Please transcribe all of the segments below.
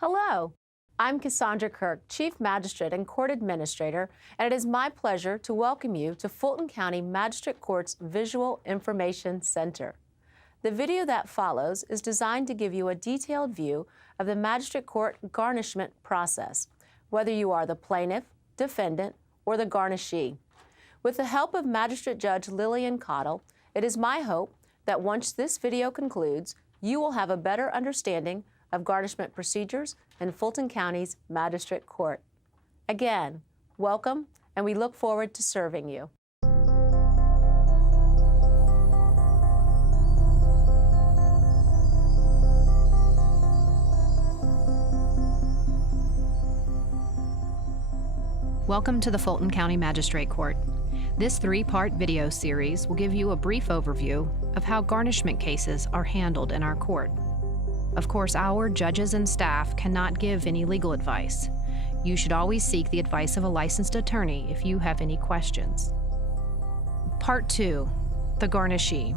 Hello, I'm Cassandra Kirk, Chief Magistrate and Court Administrator, and it is my pleasure to welcome you to Fulton County Magistrate Court's Visual Information Center. The video that follows is designed to give you a detailed view of the Magistrate Court garnishment process, whether you are the plaintiff, defendant, or the garnishee. With the help of Magistrate Judge Lillian Cottle, it is my hope that once this video concludes, you will have a better understanding of garnishment procedures in Fulton County's Magistrate Court. Again, welcome, and we look forward to serving you. Welcome to the Fulton County Magistrate Court. This three-part video series will give you a brief overview of how garnishment cases are handled in our court. Of course, our judges and staff cannot give any legal advice. You should always seek the advice of a licensed attorney if you have any questions. Part 2, the garnishee.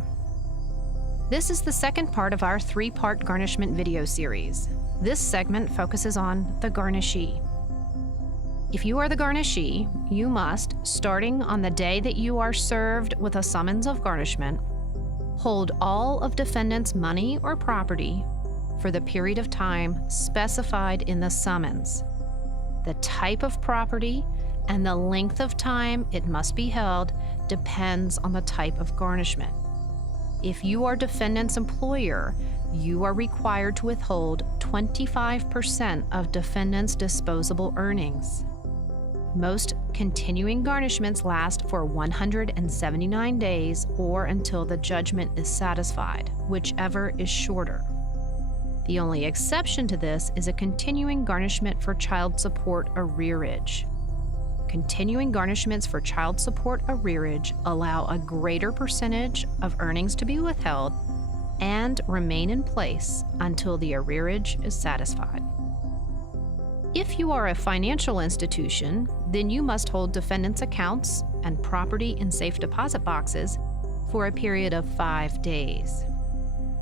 This is the second part of our three-part garnishment video series. This segment focuses on the garnishee. If you are the garnishee, you must, starting on the day that you are served with a summons of garnishment, hold all of defendant's money or property for the period of time specified in the summons. The type of property and the length of time it must be held depends on the type of garnishment. If you are defendant's employer, you are required to withhold 25% of defendant's disposable earnings. Most continuing garnishments last for 179 days or until the judgment is satisfied, whichever is shorter. The only exception to this is a continuing garnishment for child support arrearage. Continuing garnishments for child support arrearage allow a greater percentage of earnings to be withheld and remain in place until the arrearage is satisfied. If you are a financial institution, then you must hold defendant's accounts and property in safe deposit boxes for a period of 5 days.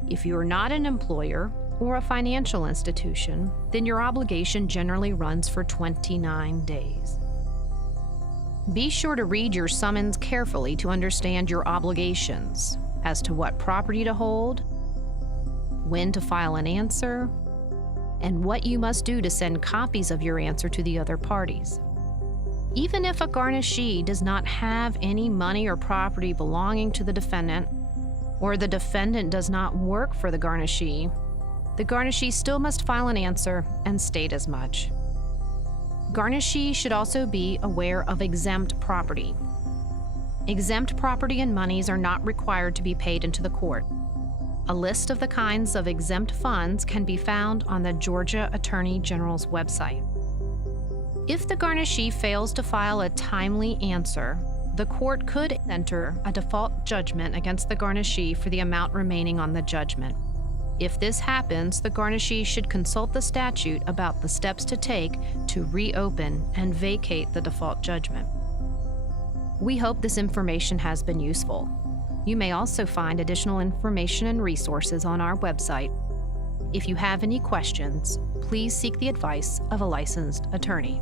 If you are not an employer or a financial institution, then your obligation generally runs for 29 days. Be sure to read your summons carefully to understand your obligations as to what property to hold, when to file an answer, and what you must do to send copies of your answer to the other parties. Even if a garnishee does not have any money or property belonging to the defendant, or the defendant does not work for the garnishee still must file an answer and state as much. Garnishee should also be aware of exempt property. Exempt property and monies are not required to be paid into the court. A list of the kinds of exempt funds can be found on the Georgia Attorney General's website. If the garnishee fails to file a timely answer, the court could enter a default judgment against the garnishee for the amount remaining on the judgment. If this happens, the garnishee should consult the statute about the steps to take to reopen and vacate the default judgment. We hope this information has been useful. You may also find additional information and resources on our website. If you have any questions, please seek the advice of a licensed attorney.